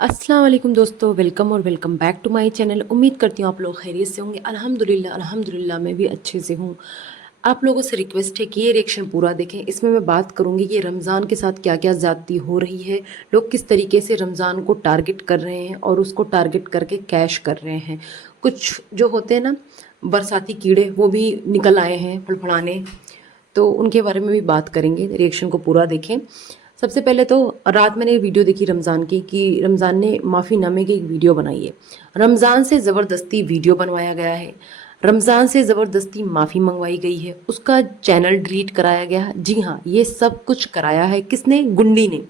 अस्सलाम वालेकुम दोस्तों, वेलकम और welcome back to my channel. उम्मीद करती हूँ आप लोग खैरियत से होंगे। अल्हम्दुलिल्लाह मैं भी अच्छे से हूँ। आप लोगों से रिक्वेस्ट है कि ये रिएक्शन पूरा देखें। इसमें मैं बात करूँगी कि रमज़ान के साथ क्या क्या ज़्यादती हो रही है, लोग किस तरीके से रमज़ान को टारगेट कर रहे हैं और उसको टारगेट करके कैश कर रहे हैं। कुछ जो होते हैं ना बरसाती कीड़े, वो भी निकल आए हैं फड़फड़ाने, तो उनके बारे में भी बात करेंगे। रिएक्शन को पूरा देखें। सबसे पहले तो रात मैंने एक वीडियो देखी रमज़ान की कि रमज़ान ने माफ़ीनामे की एक वीडियो बनाई है। रमज़ान से ज़बरदस्ती वीडियो बनवाया गया है, रमज़ान से ज़बरदस्ती माफ़ी मंगवाई गई है, उसका चैनल डिलीट कराया गया है। जी हाँ, ये सब कुछ कराया है किसने? गुंडी ने,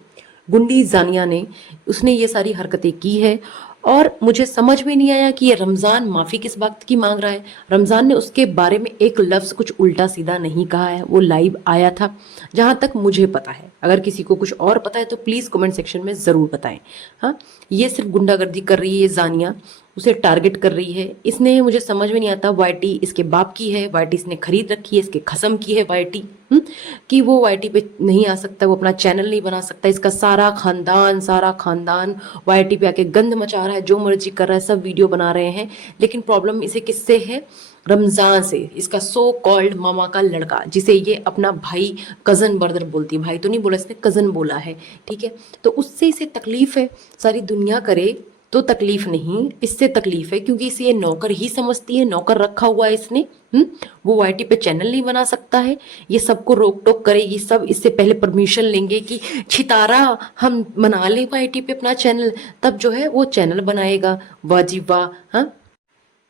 गुंडी जानिया ने। उसने ये सारी हरकतें की है और मुझे समझ में नहीं आया कि ये रमज़ान माफ़ी किस बात की मांग रहा है। रमज़ान ने उसके बारे में एक लफ्ज़ कुछ उल्टा सीधा नहीं कहा है, वो लाइव आया था जहाँ तक मुझे पता है। अगर किसी को कुछ और पता है तो प्लीज़ कमेंट सेक्शन में ज़रूर बताएं। हाँ, ये सिर्फ गुंडागर्दी कर रही है, ये जानिया उसे टारगेट कर रही है। इसने, मुझे समझ में नहीं आता, वाईटी इसके बाप की है, वाईटी इसने खरीद रखी है, इसके खसम की है वाईटी कि वो वाईटी पे नहीं आ सकता, वो अपना चैनल नहीं बना सकता। इसका सारा खानदान वाईटी पे आके गंद मचा रहा है, जो मर्जी कर रहा है, सब वीडियो बना रहे हैं। लेकिन प्रॉब्लम इसे किससे है? रमज़ान से। इसका सो कॉल्ड मामा का लड़का, जिसे ये अपना भाई, कज़न ब्रदर बोलती है, भाई तो नहीं बोला इसने, कज़न बोला है, ठीक है। तो उससे इसे तकलीफ है। सारी दुनिया करे तो तकलीफ नहीं, इससे तकलीफ है क्योंकि इसे ये नौकर ही समझती है, नौकर रखा हुआ है इसने। वो वाईटी पे चैनल नहीं बना सकता है, ये सबको रोक टोक करेगी, सब इससे पहले परमिशन लेंगे कि छितारा हम बना ले वाईटी पे अपना चैनल, तब जो है वो चैनल बनाएगा। वाह जी वाह। हाँ,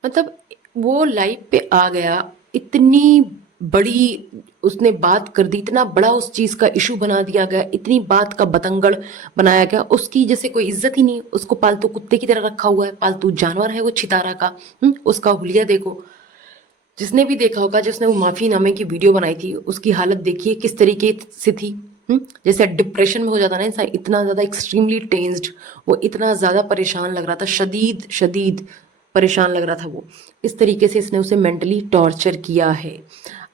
मतलब वो लाइव पे आ गया, इतनी बड़ी उसने बात कर दी, इतना बड़ा उस चीज का इशू बना दिया गया, इतनी बात का बतंगड़ बनाया गया। उसकी जैसे कोई इज्जत ही नहीं, उसको पालतू कुत्ते की तरह रखा हुआ है, पालतू जानवर है वो छितारा का। उसका हुलिया देखो, जिसने भी देखा होगा, जिसने वो माफीनामे की वीडियो बनाई थी, उसकी हालत देखिए किस तरीके से थी। जैसे डिप्रेशन में हो जाता ना इंसान, इतना ज्यादा एक्सट्रीमली टेंस्ड, वो इतना ज्यादा परेशान लग रहा था, शदीद शदीद परेशान लग रहा था वो। इस तरीके से इसने उसे मेंटली टॉर्चर किया है।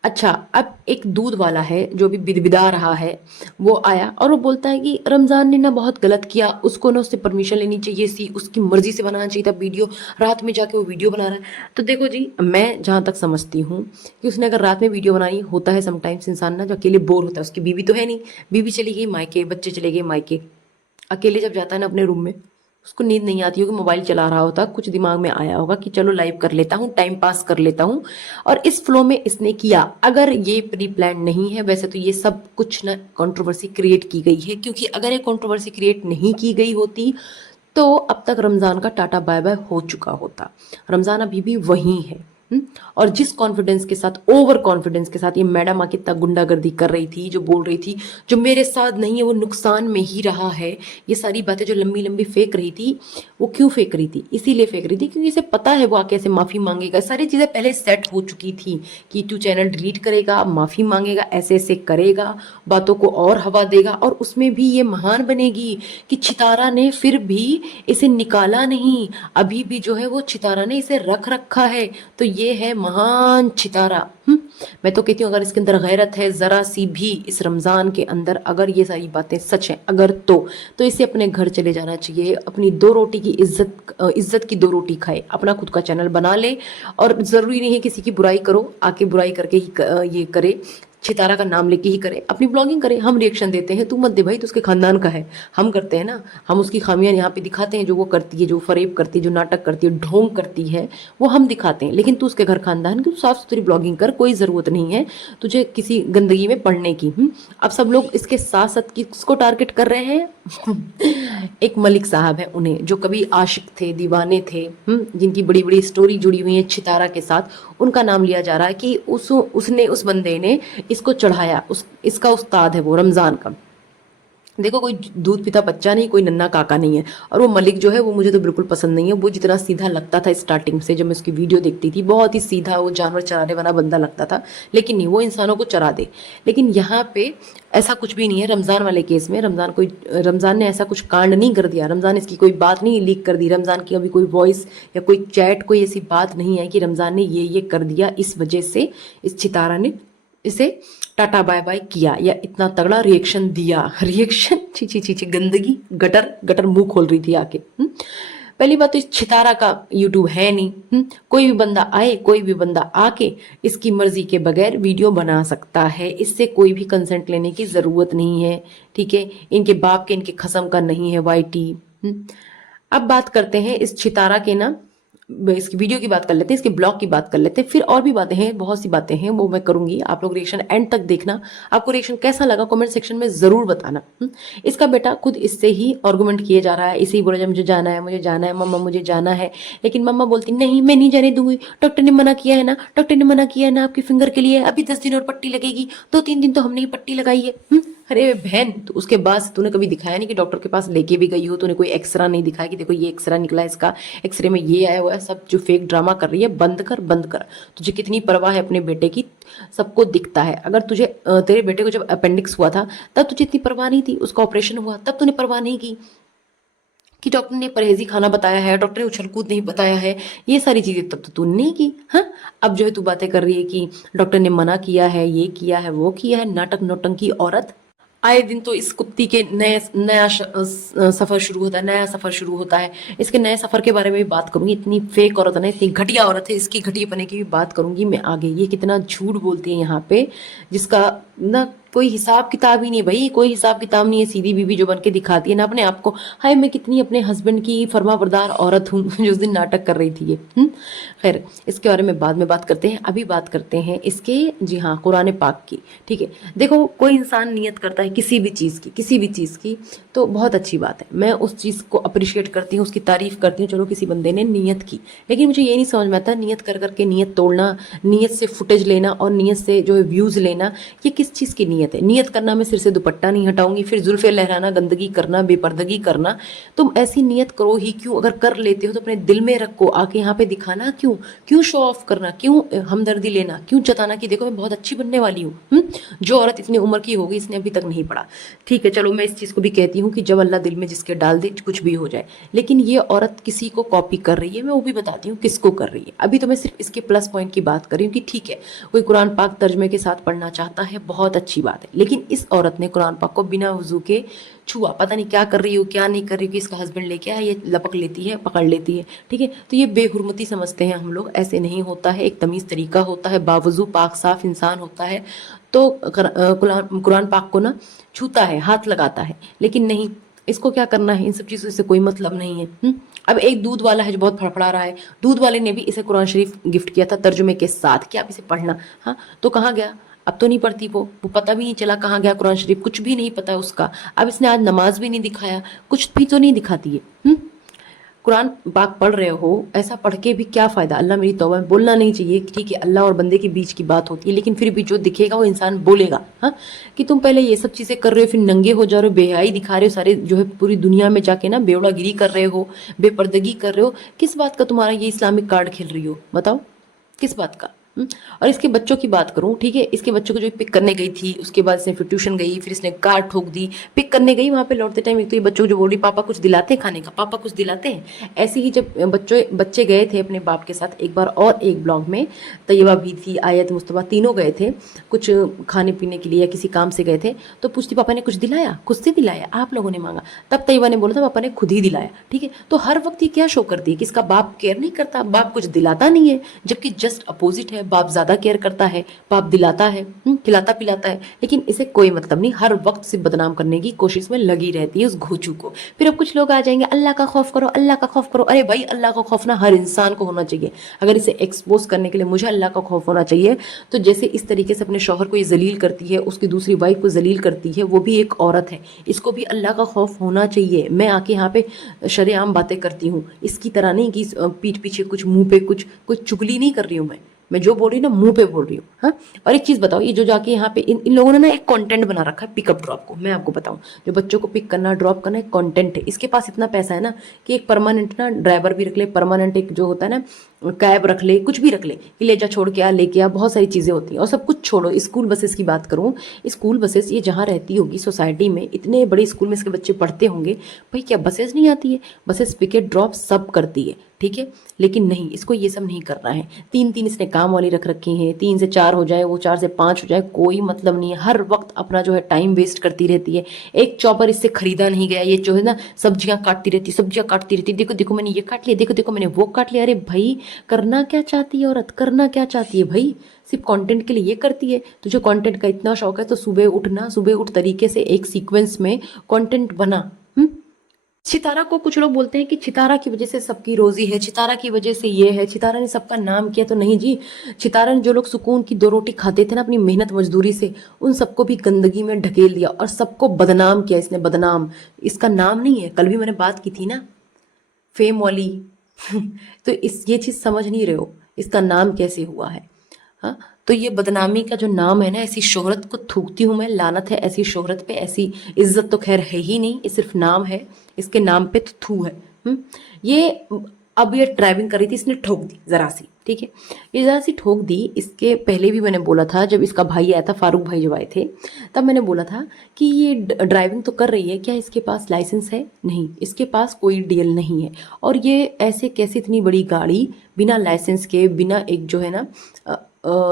अच्छा, अब एक दूध वाला है जो भी बिदबिदा रहा है, वो आया और वो बोलता है कि रमज़ान ने ना बहुत गलत किया, उसको ना उससे परमिशन लेनी चाहिए थी, उसकी मर्जी से बनाना चाहिए था वीडियो, रात में जाके वो वीडियो बना रहा है। तो देखो जी, मैं जहाँ तक समझती हूँ कि उसने अगर रात में वीडियो बनाई, होता है समटाइम्स इंसान ना जो अकेले बोर होता है, उसकी बीवी तो है नहीं, बीवी चली गई मायके, बच्चे चले गए मायके, अकेले जब जाता है ना अपने रूम में, उसको नींद नहीं आती होगी, मोबाइल चला रहा होता, कुछ दिमाग में आया होगा कि चलो लाइव कर लेता हूँ, टाइम पास कर लेता हूँ, और इस फ्लो में इसने किया। अगर ये प्री प्लान नहीं है, वैसे तो ये सब कुछ ना कंट्रोवर्सी क्रिएट की गई है, क्योंकि अगर ये कंट्रोवर्सी क्रिएट नहीं की गई होती तो अब तक रमज़ान का टाटा बाय बाय हो चुका होता। रमज़ान अभी भी वही है। और जिस कॉन्फिडेंस के साथ, ओवर कॉन्फिडेंस के साथ ये मैडम आके इतना गुंडागर्दी कर रही थी, जो बोल रही थी जो मेरे साथ नहीं है वो नुकसान में ही रहा है, ये सारी बातें जो लंबी लंबी फेंक रही थी, वो क्यों फेंक रही थी? इसीलिए फेंक रही थी क्योंकि इसे पता है वो आके ऐसे माफ़ी मांगेगा। सारी चीज़ें पहले सेट हो चुकी थी कि तू चैनल डिलीट करेगा, माफ़ी मांगेगा, ऐसे ऐसे करेगा, बातों को और हवा देगा, और उसमें भी ये महान बनेगी कि छितारा ने फिर भी इसे निकाला नहीं, अभी भी जो है वो छितारा ने इसे रख रखा है। तो ये है महान छितारा। मैं तो कहती हूँ अगर इसके अंदर गैरत है जरा सी भी, इस रमजान के अंदर अगर ये सारी बातें सच हैं, अगर तो इसे अपने घर चले जाना चाहिए, अपनी दो रोटी की इज्जत की दो रोटी खाए, अपना खुद का चैनल बना ले, और जरूरी नहीं है किसी की बुराई करो, आके बुराई करके ही ये करे, छितारा का नाम लेके ही करे, अपनी ब्लॉगिंग करे। हम रिएक्शन देते हैं, तू मत दे भाई, तो उसके खानदान का है, हम करते हैं ना, हम उसकी खामियां यहाँ पे दिखाते हैं, जो वो करती है, जो फरेब करती है, जो नाटक करती है, ढोंग करती है, वो हम दिखाते हैं। लेकिन तू उसके घर खानदान की साफ सुथरी ब्लॉगिंग कर, कोई ज़रूरत नहीं है तुझे किसी गंदगी में पड़ने की। अब सब लोग इसके साथ साथ किसको टारगेट कर रहे हैं? एक मलिक साहब है, उन्हें, जो कभी आशिक थे, दीवाने थे, जिनकी बड़ी बड़ी स्टोरी जुड़ी हुई है छितारा के साथ, उनका नाम लिया जा रहा है कि उसने, उस बंदे ने इसको चढ़ाया, इसका उस्ताद है वो रमज़ान का। देखो, कोई दूध पीता बच्चा नहीं, कोई नन्ना काका नहीं है। और वो मलिक जो है वो मुझे तो बिल्कुल पसंद नहीं है। वो जितना सीधा लगता था स्टार्टिंग से, जब मैं उसकी वीडियो देखती थी, बहुत ही सीधा, वो जानवर चराने वाला बंदा लगता था, लेकिन नहीं, वो इंसानों को चरा दे। लेकिन यहाँ पे ऐसा कुछ भी नहीं है। रमज़ान वाले केस में रमज़ान ने ऐसा कुछ कांड नहीं कर दिया, रमज़ान इसकी कोई बात नहीं लीक कर दी, रमज़ान की अभी कोई वॉइस या कोई चैट, कोई ऐसी बात नहीं है कि रमज़ान ने ये कर दिया, इस वजह से इस छितारा ने इसे टाटा बाय बाय किया या इतना तगड़ा रिएक्शन दिया। रिएक्शन, छी छी छी छी, गंदगी, गटर गटर मुंह खोल रही थी आके। पहली बात तो इस छितारा का यूट्यूब है नहीं। कोई भी बंदा आए, कोई भी बंदा आके इसकी मर्जी के बगैर वीडियो बना सकता है, इससे कोई भी कंसेंट लेने की जरूरत नहीं है। ठीक है, इनके बाप के, इनके खसम का नहीं है वाईटी। अब बात करते हैं इस छितारा के ना, इसकी वीडियो की बात कर लेते हैं, इसके ब्लॉग की बात कर लेते हैं, फिर और भी बातें हैं, बहुत सी बातें हैं, वो मैं करूंगी। आप लोग रिएक्शन एंड तक देखना। आपको रिएक्शन कैसा लगा कमेंट सेक्शन में जरूर बताना। इसका बेटा खुद इससे ही आर्गुमेंट किए जा रहा है, इसे ही बोला, मुझे जाना है, मुझे जाना है मम्मा, मुझे जाना है। लेकिन मम्मा बोलती नहीं, मैं नहीं जाने दूंगी, डॉक्टर ने मना किया है ना, डॉक्टर ने मना किया है ना आपकी फिंगर के लिए, अभी 10 दिन और पट्टी लगेगी, 2-3 दिन तो हमने ही पट्टी लगाई है। अरे बहन, तो उसके बाद तूने कभी दिखाया नहीं कि डॉक्टर के पास लेके भी गई हो, तूने कोई एक्सरा नहीं दिखाया कि देखो ये एक्सरा निकला है इसका, एक्सरे में ये आया हुआ है। सब जो फेक ड्रामा कर रही है बंद कर, बंद कर। तुझे कितनी परवाह है अपने बेटे की, सबको दिखता है। अगर तुझे तेरे बेटे को जब अपेंडिक्स हुआ था तब तुझे इतनी परवाह नहीं थी, उसका ऑपरेशन हुआ तब तूने परवाह नहीं की कि डॉक्टर ने परहेजी खाना बताया है, डॉक्टर ने उछल कूद नहीं बताया है, ये सारी चीजें तब तो तूने नहीं की। हाँ, अब जो है तू बातें कर रही है कि डॉक्टर ने मना किया है, ये किया है, वो किया है। नाटक नौटंकी औरत। आए दिन तो इस कुत्ती के नया सफर शुरू होता है, नया सफर शुरू होता है। इसके नए सफर के बारे में भी बात करूंगी। इतनी फेक औरत है ना, इतनी घटिया औरत है, इसकी घटियापने की भी बात करूंगी मैं आगे। ये कितना झूठ बोलती है यहाँ पे, जिसका ना कोई हिसाब किताब ही नहीं भाई, कोई हिसाब किताब नहीं है। सीधी बीबी जो बन के दिखाती है ना अपने आप को, हाय मैं कितनी अपने हस्बैंड की फर्माबरदार औरत हूँ जो उस दिन नाटक कर रही थी ये। खैर, इसके बारे में बाद में बात करते हैं। अभी बात करते हैं इसके, जी हाँ, कुरान पाक की। ठीक है, देखो कोई इंसान नियत करता है किसी भी चीज़ की, किसी भी चीज़ की, तो बहुत अच्छी बात है, मैं उस चीज़ को अप्रिशिएट करती हूँ, उसकी तारीफ करती हूँ। चलो किसी बंदे ने नियत की, लेकिन मुझे ये नहीं समझ में आता नियत कर करके नियत तोड़ना, नियत से फुटेज लेना और नियत से जो है व्यूज़ लेना, ये किस चीज़ की नियत है? नियत करना मैं सिर से दुपट्टा नहीं हटाऊंगी, फिर जुल्फे लहराना, गंदगी करना, बेपर्दगी करना। तुम ऐसी नियत करो ही क्यों? अगर कर लेते हो तो अपने दिल में रखो, आके यहाँ पे दिखाना क्यों? क्यों शो ऑफ करना? क्यों हमदर्दी लेना? क्यों जताना कि देखो मैं बहुत अच्छी बनने वाली हूँ? जो औरत इतनी उम्र की होगी इसने अभी तक नहीं पढ़ा। ठीक है, चलो मैं इस चीज़ को भी कहती हूँ कि जब अल्लाह दिल में जिसके डाल दे कुछ भी हो जाए, लेकिन ये औरत किसी को कॉपी कर रही है, मैं वो भी बताती हूँ किसको कर रही है। अभी तो मैं सिर्फ इसके प्लस पॉइंट की बात कर रही हूँ कि ठीक है, कोई कुरान पाक तर्जमे के साथ पढ़ना चाहता है, बहुत अच्छी बात है। लेकिन इस औरत ने कुरान पाक को बिना वजू के छुआ, पता नहीं क्या कर रही हो, क्या नहीं कर रही हो, कि इसका हस्बैंड लेके आया, ये लपक लेती है, पकड़ लेती है। ठीक है, तो ये बेहुरमती समझते हैं हम लोग, ऐसे नहीं होता है, एक तमीज़ तरीका होता है, बावजू पाक साफ इंसान होता है तो कुरान पाक को ना छूता है, हाथ लगाता है। लेकिन नहीं, इसको क्या करना है, इन सब चीज़ों से कोई मतलब नहीं है। अब एक दूध वाला है जो बहुत फड़फड़ा रहा है, दूध वाले ने भी इसे कुरान शरीफ गिफ्ट किया था तर्जुमे के साथ कि आप इसे पढ़ना। हाँ, तो कहाँ गया? अब तो नहीं पढ़ती वो पता भी नहीं चला कहाँ गया कुरान शरीफ, कुछ भी नहीं पता उसका। अब इसने आज नमाज भी नहीं दिखाया, कुछ भी तो नहीं दिखाती है। कुरान पाक पढ़ रहे हो, ऐसा पढ़ के भी क्या फ़ायदा? अल्लाह मेरी तौबा, बोलना नहीं चाहिए, ठीक है, अल्लाह और बंदे के बीच की बात होती है, लेकिन फिर भी जो दिखेगा वो इंसान बोलेगा। हाँ, कि तुम पहले ये सब चीज़ें कर रहे हो, फिर नंगे हो जा रहे हो, बेहयाई दिखा रहे हो, सारे जो है पूरी दुनिया में जाके ना बेवड़ागिरी कर रहे हो, बेपर्दगी कर रहे हो। किस बात का तुम्हारा ये इस्लामिक कार्ड खेल रही हो, बताओ किस बात का? और इसके बच्चों की बात करूं, ठीक है, इसके बच्चों को जो पिक करने गई थी, उसके बाद इसने फिर ट्यूशन गई, फिर इसने कार ठोक दी, पिक करने गई, वहां पे लौटते टाइम एक तो ये बच्चों को जो बोल रही पापा कुछ दिलाते हैं खाने का, पापा कुछ दिलाते हैं। ऐसे ही जब बच्चे गए थे अपने बाप के साथ एक बार और एक ब्लॉग में, तैयबा भी थी, आयत मुस्तफा, तीनों गए थे कुछ खाने पीने के लिए या किसी काम से गए थे, तो पूछती पापा ने कुछ दिलाया? खुद से दिलाया, आप लोगों ने मांगा? तब तैयबा ने बोला था पापा ने खुद ही दिलाया। ठीक है, तो हर वक्त ये क्या शो करती है कि इसका बाप केयर नहीं करता, बाप कुछ दिलाता नहीं है, जबकि जस्ट अपोजिट है, बाप ज्यादा केयर करता है, बाप दिलाता है, खिलाता पिलाता है। लेकिन इसे कोई मतलब नहीं, हर वक्त से बदनाम करने की कोशिश में लगी रहती है उस घोचू को। फिर अब कुछ लोग आ जाएंगे, अल्लाह का खौफ करो, अल्लाह का खौफ करो। अरे भाई, अल्लाह का खौफ ना हर इंसान को होना चाहिए। अगर इसे एक्सपोज करने के लिए मुझे अल्लाह का खौफ होना चाहिए, तो जैसे इस तरीके से अपने शौहर को ये जलील करती है, उसकी दूसरी वाइफ को जलील करती है, वो भी एक औरत है, इसको भी अल्लाह का खौफ होना चाहिए। मैं आके यहाँ पे शरेआम बातें करती हूँ, इसकी तरह नहीं कि पीठ पीछे कुछ, मुंह पे कुछ चुगली नहीं कर रही हूँ मैं जो बोल रही हूँ ना मुंह पे बोल रही हूँ। हाँ, और एक चीज़ बताओ, ये जो जाके यहाँ पे इन लोगों ने ना एक कंटेंट बना रखा है पिकअप ड्रॉप को। मैं आपको बताऊँ, जो बच्चों को पिक करना ड्रॉप करना एक कंटेंट है। इसके पास इतना पैसा है ना कि एक परमानेंट ना ड्राइवर भी रख ले, परमानेंट एक जो होता है ना कैब रख ले, कुछ भी रख ले कि ले जा छोड़ के आ, लेके आ, बहुत सारी चीज़ें होती हैं। और सब कुछ छोड़ो, स्कूल बसेस की बात करूँ, स्कूल बसेस ये जहाँ रहती होगी सोसाइटी में, इतने बड़े स्कूल में इसके बच्चे पढ़ते होंगे, भाई क्या बसेस नहीं आती है? बसेस पिकेट ड्रॉप सब करती है, ठीक है। लेकिन नहीं, इसको ये सब नहीं करना है। 3-3 इसने काम वाली रख रखी हैं, 3 से 4 हो जाए, वो 4 से 5 हो जाए, कोई मतलब नहीं है। हर वक्त अपना जो है टाइम वेस्ट करती रहती है। एक चॉपर इससे खरीदा नहीं गया, ये जो है ना सब्जियां काटती रहती, सब्जियां काटती रहती, देखो देखो मैंने ये काट लिया, देखो देखो मैंने वो काट लिया। अरे भाई, करना क्या चाहती है औरत, करना क्या चाहती है भाई? सिर्फ कंटेंट के लिए ये करती है? तुझे कंटेंट का इतना शौक है तो सुबह उठना, सुबह उठ तरीके से एक सीक्वेंस में कंटेंट बना। सितारा को कुछ लोग बोलते हैं कि सितारा की वजह से सबकी रोजी है, सितारा की वजह से ये है, सितारा ने सबका नाम किया। तो नहीं जी, सितारा ने जो लोग सुकून की 2 रोटी खाते थे ना अपनी मेहनत मजदूरी से, उन सबको भी गंदगी में ढकेल दिया और सबको बदनाम किया इसने, बदनाम। इसका नाम नहीं है, कल भी मैंने बात की थी ना फेम वाली। तो ये चीज़ समझ नहीं रहे हो, इसका नाम कैसे हुआ है। हाँ, तो ये बदनामी का जो नाम है ना, ऐसी शोहरत को थूकती हूँ मैं, लानत है ऐसी शोहरत पे। ऐसी इज्जत तो खैर है ही नहीं, ये सिर्फ नाम है, इसके नाम पे तो थू है। ये अब ये ड्राइविंग कर रही थी, इसने ठोक दी जरा सी, ठीक है, ये जरा सी ठोक दी। इसके पहले भी मैंने बोला था, जब इसका भाई आया था, फारूक भाई जब आए थे, तब मैंने बोला था कि ये ड्राइविंग तो कर रही है, क्या इसके पास लाइसेंस है? नहीं, इसके पास कोई डीएल नहीं है। और ये ऐसे कैसे इतनी बड़ी गाड़ी बिना लाइसेंस के, बिना एक जो है ना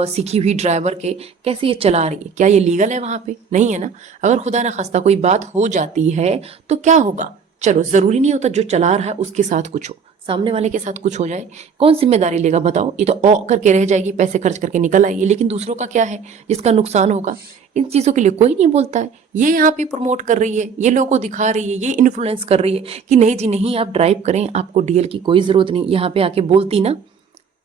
सीखी हुई ड्राइवर के कैसे ये चला रही है? क्या ये लीगल है वहाँ पे? नहीं है ना। अगर खुदा ना खास्ता कोई बात हो जाती है तो क्या होगा? चलो, जरूरी नहीं होता जो चला रहा है उसके साथ कुछ हो, सामने वाले के साथ कुछ हो जाए, कौन जिम्मेदारी लेगा बताओ? ये तो औ करके रह जाएगी, पैसे खर्च करके निकल आएगी, लेकिन दूसरों का क्या है जिसका नुकसान होगा? इन चीज़ों के लिए कोई नहीं बोलता है। ये यहाँ पे प्रमोट कर रही है, ये लोगों को दिखा रही है, ये इन्फ्लुएंस कर रही है कि नहीं जी नहीं, आप ड्राइव करें, आपको डीएल की कोई ज़रूरत नहीं। यहाँ पे आके बोलती ना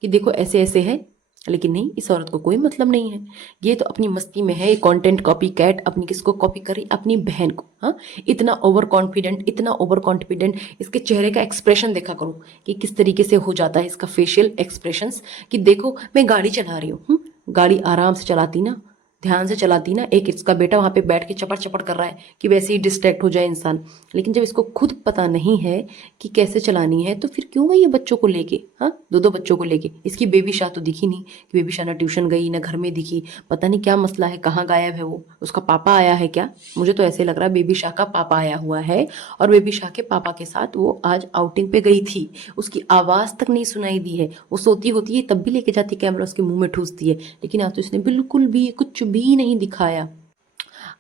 कि देखो ऐसे ऐसे है, लेकिन नहीं, इस औरत को कोई मतलब नहीं है। ये तो अपनी मस्ती में है, कंटेंट कॉपी कैट। अपनी किसको कॉपी करी? अपनी बहन को। हाँ, इतना ओवर कॉन्फिडेंट, इतना ओवर कॉन्फिडेंट। इसके चेहरे का एक्सप्रेशन देखा करो कि किस तरीके से हो जाता है इसका फेशियल एक्सप्रेशंस, कि देखो मैं गाड़ी चला रही हूँ। गाड़ी आराम से चलाती ना, ध्यान से चलाती ना। एक इसका बेटा वहाँ पे बैठ के चपड़ चपड़ कर रहा है कि वैसे ही डिस्ट्रैक्ट हो जाए इंसान। लेकिन जब इसको खुद पता नहीं है कि कैसे चलानी है, तो फिर क्यों गई ये बच्चों को लेके? हाँ, 2-2 बच्चों को लेके। इसकी बेबी शाह तो दिखी नहीं कि बेबी शाह ना ट्यूशन गई ना घर में दिखी। पता नहीं क्या मसला है, कहाँ गायब है वो? उसका पापा आया है क्या? मुझे तो ऐसे लग रहा है बेबी शाह का पापा आया हुआ है, और बेबी शाह के पापा के साथ वो आज आउटिंग पे गई थी। उसकी आवाज़ तक नहीं सुनाई दी है। वो सोती होती है तब भी लेके जाती कैमरा उसके मुंह में ठूसती है, लेकिन आज तो इसने बिल्कुल भी कुछ भी नहीं दिखाया।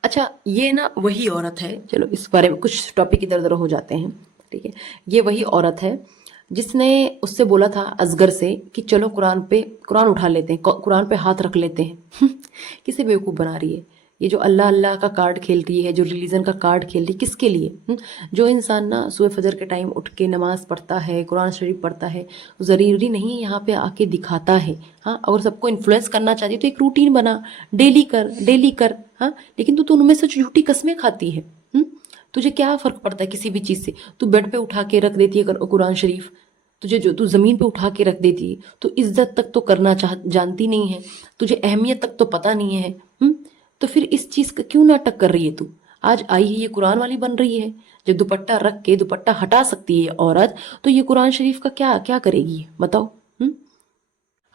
अच्छा, ये ना वही औरत है, चलो इस बारे में कुछ टॉपिक इधर उधर हो जाते हैं, ठीक है। ये वही औरत है जिसने उससे बोला था असगर से कि चलो कुरान उठा लेते हैं, कुरान पे हाथ रख लेते हैं। किसे बेवकूफ़ बना रही है? ये जो अल्लाह अल्लाह का कार्ड खेल रही है, जो रिलीजन का कार्ड खेल रही है, किसके लिए? जो इंसान ना सुबह फजर के टाइम उठ के नमाज पढ़ता है, कुरान शरीफ पढ़ता है, ज़रूरी नहीं है यहाँ पे आके दिखाता है। हाँ, अगर सबको इन्फ्लुएंस करना चाहती है तो एक रूटीन बना, डेली कर डेली कर। हाँ, लेकिन तू उनमें से झूठी कस्में खाती है। तुझे क्या फ़र्क पड़ता है किसी भी चीज़ से? तू बेड पे उठा के रख देती है कुरान शरीफ, तुझे जो तू ज़मीन पे उठा के रख देती है। तो इज्जत तक तो करना जानती नहीं है, तुझे अहमियत तक तो पता नहीं है। तो फिर इस चीज़ का क्यों नाटक कर रही है तू? आज आई है ये कुरान वाली बन रही है। जब दुपट्टा रख के दुपट्टा हटा सकती है ये औरत, तो ये कुरान शरीफ का क्या क्या करेगी बताओ?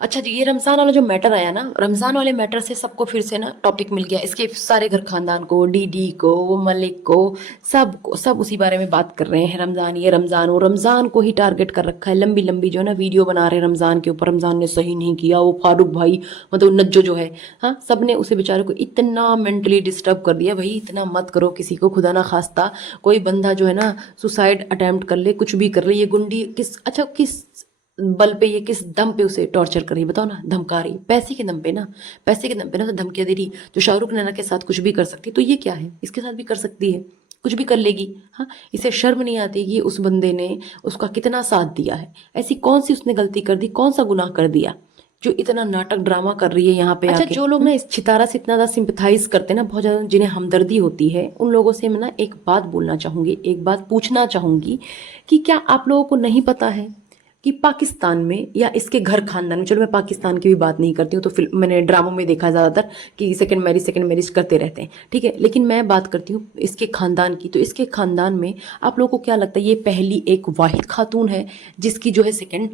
अच्छा जी, ये रमज़ान वाला जो मैटर आया ना, रमज़ान वाले मैटर से सबको फिर से ना टॉपिक मिल गया। इसके सारे घर खानदान को, डीडी को, मलिक को, सब उसी बारे में बात कर रहे हैं। रमज़ान ये रमज़ान वो, रमज़ान को ही टारगेट कर रखा है। लंबी लंबी जो है ना वीडियो बना रहे हैं रमज़ान के ऊपर, रमज़ान ने सही नहीं किया, वो फारूक भाई मतलब नज्जो जो है, हाँ, सब ने उसे बेचारे को इतना मेंटली डिस्टर्ब कर दिया। भाई इतना मत करो किसी को, खुदा ना खास्ता कोई बंदा जो है ना सुसाइड अटेम्प्ट कर ले, कुछ भी कर ले, ये गुंडी किस बल पे, ये किस दम पे उसे टॉर्चर कर रही है बताओ ना? धमका रही, पैसे के दम पे ना, पैसे के दम पे ना तो धमकियाँ दे रही। जो शाहरुख नैना के साथ कुछ भी कर सकती तो ये क्या है, इसके साथ भी कर सकती है, कुछ भी कर लेगी। हाँ, इसे शर्म नहीं आती कि उस बंदे ने उसका कितना साथ दिया है? ऐसी कौन सी उसने गलती कर दी, कौन सा गुनाह कर दिया जो इतना नाटक ड्रामा कर रही है यहाँ पे? अच्छा, जो लोग ना इस छितारा से इतना ज़्यादा सिंपथाइज करते हैं ना, बहुत ज़्यादा जिन्हें हमदर्दी होती है, उन लोगों से मैं ना एक बात बोलना चाहूँगी, एक बात पूछना चाहूँगी कि क्या आप लोगों को नहीं पता है कि पाकिस्तान में या इसके घर खानदान में, चलो मैं पाकिस्तान की भी बात नहीं करती हूँ, तो फिल्म मैंने ड्रामों में देखा ज़्यादातर कि सेकंड मैरिज करते रहते हैं, ठीक है, लेकिन मैं बात करती हूँ इसके खानदान की। तो इसके खानदान में आप लोगों को क्या लगता है ये पहली एक वाहिद खातून है जिसकी जो है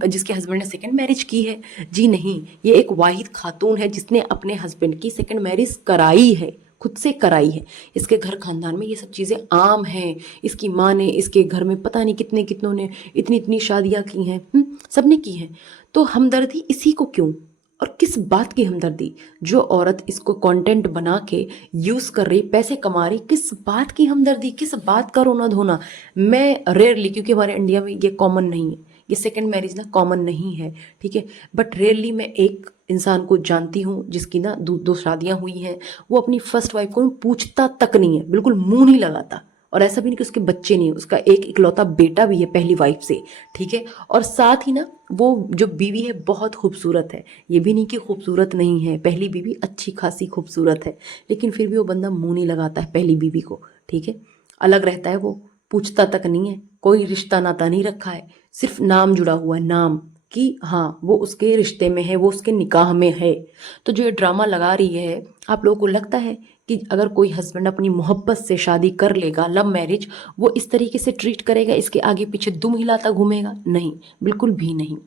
जिसके हस्बैंड ने सेकंड मैरिज की है? जी नहीं, ये एक वाहिद खातून है जिसने अपने हस्बैंड की सेकंड मैरिज कराई है, खुद से कराई है। इसके घर खानदान में ये सब चीज़ें आम हैं। इसकी माँ ने इसके घर में पता नहीं कितने कितनों ने इतनी इतनी शादियाँ की हैं, सबने की हैं। तो हमदर्दी इसी को क्यों और किस बात की हमदर्दी? जो औरत इसको कंटेंट बना के यूज कर रही, पैसे कमा रही, किस बात की हमदर्दी, किस बात का रोना धोना? मैं रेयरली, क्योंकि हमारे इंडिया में ये कॉमन नहीं है, ये सेकंड मैरिज ना कॉमन नहीं है, ठीक है, बट रेयरली मैं एक इंसान को जानती हूँ जिसकी ना दो शादियां हुई हैं। वो अपनी फर्स्ट वाइफ को पूछता तक नहीं है, बिल्कुल मुंह नहीं लगाता, और ऐसा भी नहीं कि उसके बच्चे नहीं, उसका एक इकलौता बेटा भी है पहली वाइफ से, ठीक है। और साथ ही ना वो जो बीवी है बहुत खूबसूरत है, ये भी नहीं कि खूबसूरत नहीं है, पहली बीवी अच्छी खासी खूबसूरत है, लेकिन फिर भी वो बंदा मुंह नहीं लगाता है पहली बीवी को, ठीक है, अलग रहता है, वो पूछता तक नहीं है, कोई रिश्ता नाता नहीं रखा है, सिर्फ नाम जुड़ा हुआ है, नाम कि हाँ वो उसके रिश्ते में है, वो उसके निकाह में है। तो जो ये ड्रामा लगा रही है, आप लोगों को लगता है कि अगर कोई हस्बैंड अपनी मोहब्बत से शादी कर लेगा, लव मैरिज, वो इस तरीके से ट्रीट करेगा, इसके आगे पीछे दुम हिलाता घूमेगा? नहीं, बिल्कुल भी नहीं।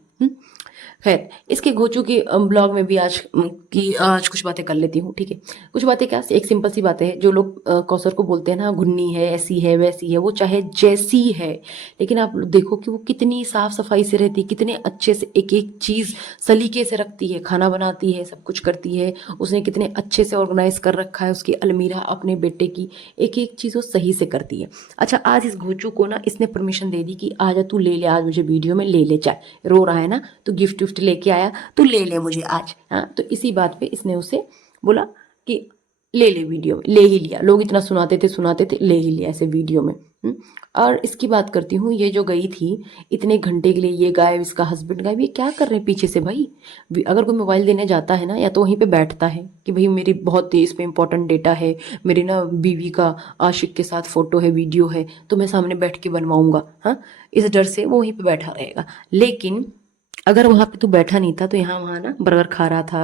खैर, इसके घोचू के ब्लॉग में भी आज कुछ बातें कर लेती हूँ, ठीक है। कुछ बातें क्या, एक सिंपल सी बातें हैं, जो लोग कौसर को बोलते हैं ना घुन्नी है, ऐसी है वैसी है, वो चाहे जैसी है, लेकिन आप देखो कि वो कितनी साफ सफाई से रहती है, कितने अच्छे से एक एक चीज़ सलीके से रखती है, खाना बनाती है, सब कुछ करती है, उसने कितने अच्छे से ऑर्गेनाइज कर रखा है उसकी अलमीरा अपने बेटे की, एक एक चीज़ वो सही से करती है। अच्छा, आज इस घोचू को ना इसने परमिशन दे दी कि आजा तू ले ले, आज मुझे वीडियो में ले ले, चाहे रो रहा है ना तो गिफ्ट विफ्ट लेके आया, तू ले ले मुझे आज, हाँ, तो इसी बात पे इसने उसे बोला कि ले ले, वीडियो में ले ही लिया। लोग इतना सुनाते थे, ले ही लिया ऐसे वीडियो में। और इसकी बात करती हूँ, ये जो गई थी इतने घंटे के लिए, ये गायब, इसका हस्बैंड गायब, ये क्या कर रहे हैं पीछे से भाई? अगर कोई मोबाइल देने जाता है ना, या तो वहीं पे बैठता है कि भाई मेरी बहुत तेज पे इंपॉर्टेंट डेटा है, मेरी ना बीवी का आशिक के साथ फोटो है, वीडियो है, तो मैं सामने बैठ के बनवाऊंगा, हाँ, इस डर से वो वहीं पे बैठा रहेगा। लेकिन अगर वहां पे तू बैठा नहीं था तो यहाँ वहां ना बर्गर खा रहा था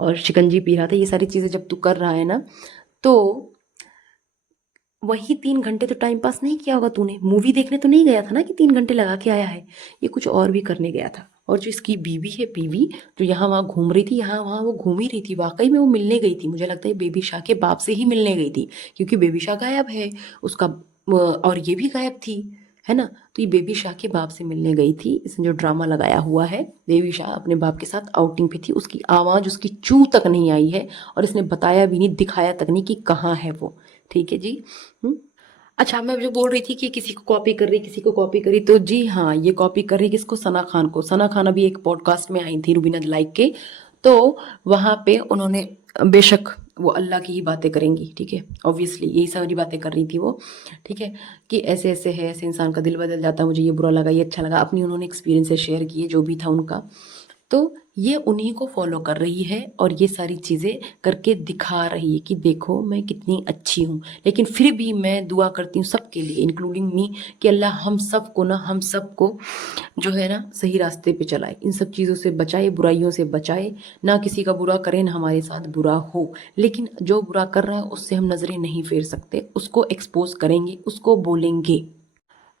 और शिकंजी पी रहा था, ये सारी चीजें जब तू कर रहा है ना, तो वही 3 घंटे तो टाइम पास नहीं किया होगा तूने, मूवी देखने तो नहीं गया था ना कि 3 घंटे लगा के आया है, ये कुछ और भी करने गया था। और जो इसकी बीवी है, बीवी जो यहाँ वहाँ घूम रही थी, यहाँ वहाँ वो घूम ही रही थी, वाकई में वो मिलने गई थी, मुझे लगता है बेबी शाह के बाप से ही मिलने गई थी, क्योंकि बेबी शाह गायब है उसका, और ये भी गायब थी, है ना। तो ये बेबी शाह के बाप से मिलने गई थी, इसने जो ड्रामा लगाया हुआ है, बेबी शाह अपने बाप के साथ आउटिंग पे थी, उसकी आवाज़ उसकी चू तक नहीं आई है, और इसने बताया भी नहीं, दिखाया तक नहीं कि कहाँ है वो, ठीक है जी। अच्छा, मैं जो बोल रही थी कि किसी को कॉपी कर रही, किसी को कॉपी करी, तो जी हाँ, ये कॉपी कर रही किसको? सना खान को। सना खान अभी एक पॉडकास्ट में आई थी रुबीना लाइक के, तो वहां पे उन्होंने, बेशक वो अल्लाह की ही बातें करेंगी, ठीक है, ऑब्वियसली यही सारी बातें कर रही थी वो, ठीक है, कि ऐसे ऐसे है, ऐसे इंसान का दिल बदल जाता है, मुझे ये बुरा लगा, ये अच्छा लगा, अपनी उन्होंने एक्सपीरियंसेस शेयर किए जो भी था उनका। तो ये उन्हीं को फॉलो कर रही है और ये सारी चीज़ें करके दिखा रही है कि देखो मैं कितनी अच्छी हूँ। लेकिन फिर भी मैं दुआ करती हूँ सबके लिए, इंक्लूडिंग मी, कि अल्लाह हम सबको ना, हम सबको जो है ना सही रास्ते पे चलाए, इन सब चीज़ों से बचाए, बुराइयों से बचाए, ना किसी का बुरा करें, ना हमारे साथ बुरा हो। लेकिन जो बुरा कर रहा है उससे हम नज़रें नहीं फेर सकते, उसको एक्सपोज करेंगे, उसको बोलेंगे।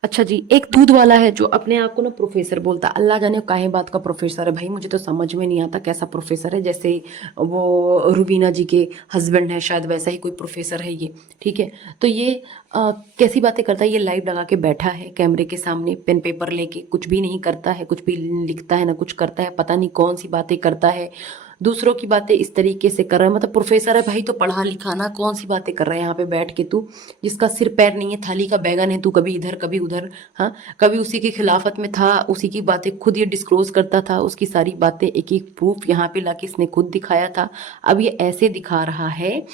अच्छा जी, एक दूध वाला है जो अपने आप को ना प्रोफेसर बोलता, अल्लाह जाने काहे बात का प्रोफेसर है भाई, मुझे तो समझ में नहीं आता कैसा प्रोफेसर है, जैसे वो रुबीना जी के हस्बैंड है शायद वैसा ही कोई प्रोफेसर है ये, ठीक है। तो ये कैसी बातें करता है, ये लाइव लगा के बैठा है कैमरे के सामने, पेन पेपर लेके, कुछ भी नहीं करता है, कुछ भी लिखता है ना कुछ करता है, पता नहीं कौन सी बातें करता है, दूसरों की बातें इस तरीके से कर रहा है, मतलब प्रोफेसर है भाई तो पढ़ा लिखा ना, कौन सी बातें कर रहा है यहाँ पे बैठ के तू, जिसका सिर पैर नहीं है, थाली का बैगन है तू, कभी इधर कभी उधर, हाँ, कभी उसी की खिलाफत में था, उसी की बातें खुद ये डिस्क्लोज करता था, उसकी सारी बातें एक एक प्रूफ यहाँ पे लाके इसने खुद दिखाया था। अब ये ऐसे दिखा रहा है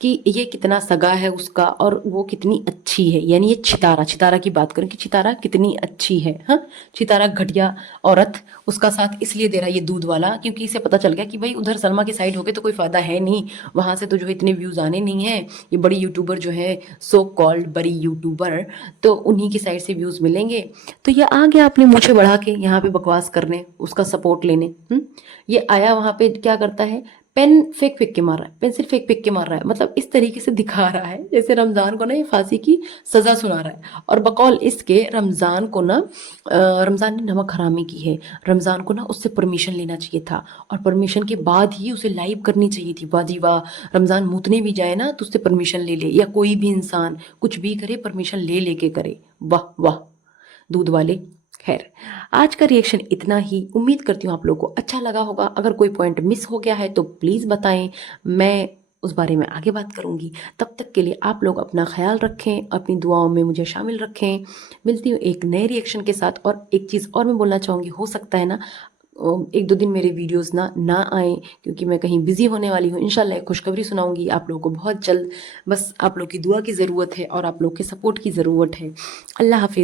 कि ये कितना सगा है उसका और वो कितनी अच्छी है। यानी ये चितारा की बात करें कि चितारा कितनी अच्छी है। हाँ, चितारा घटिया औरत, उसका साथ इसलिए दे रहा है ये दूध वाला क्योंकि इसे पता चल गया कि भाई उधर सलमा की साइड हो गए तो कोई फायदा है नहीं, वहां से तो जो है इतने व्यूज आने नहीं है। ये बड़ी यूट्यूबर जो है, सो कॉल्ड बड़ी यूट्यूबर, तो उन्हीं की साइड से व्यूज मिलेंगे। तो ये आ गया अपने मुँह बढ़ा के यहाँ पे बकवास करने, उसका सपोर्ट लेने। ये आया वहां पे क्या करता है, पेन फेंक फेंक के मार रहा है, पेंसिल फेंक फेंक के मार रहा है, मतलब इस तरीके से दिखा रहा है जैसे रमजान को ना ये फांसी की सजा सुना रहा है। और बकौल इसके रमजान को ना रमजान ने नमक हरामी की है, रमजान को ना उससे परमिशन लेना चाहिए था और परमिशन के बाद ही उसे लाइव करनी चाहिए थी। वाह जी वाह, रमजान मूतने भी जाए ना तो उससे परमिशन ले ले, या कोई भी इंसान कुछ भी करे परमिशन ले लेके करे। वाह वाह दूध वाले। खैर, आज का रिएक्शन इतना ही। उम्मीद करती हूँ आप लोगों को अच्छा लगा होगा। अगर कोई पॉइंट मिस हो गया है तो प्लीज़ बताएं, मैं उस बारे में आगे बात करूंगी। तब तक के लिए आप लोग अपना ख्याल रखें, अपनी दुआओं में मुझे शामिल रखें। मिलती हूँ एक नए रिएक्शन के साथ। और एक चीज़ और मैं बोलना चाहूँगी, हो सकता है ना एक दो दिन मेरे वीडियोस ना आए क्योंकि मैं कहीं बिजी होने वाली हूँ। इंशाल्लाह एक खुशखबरी सुनाऊंगी आप लोगों को बहुत जल्द। बस आप लोग की दुआ की ज़रूरत है और आप लोग के सपोर्ट की ज़रूरत है। अल्लाह हाफिज़।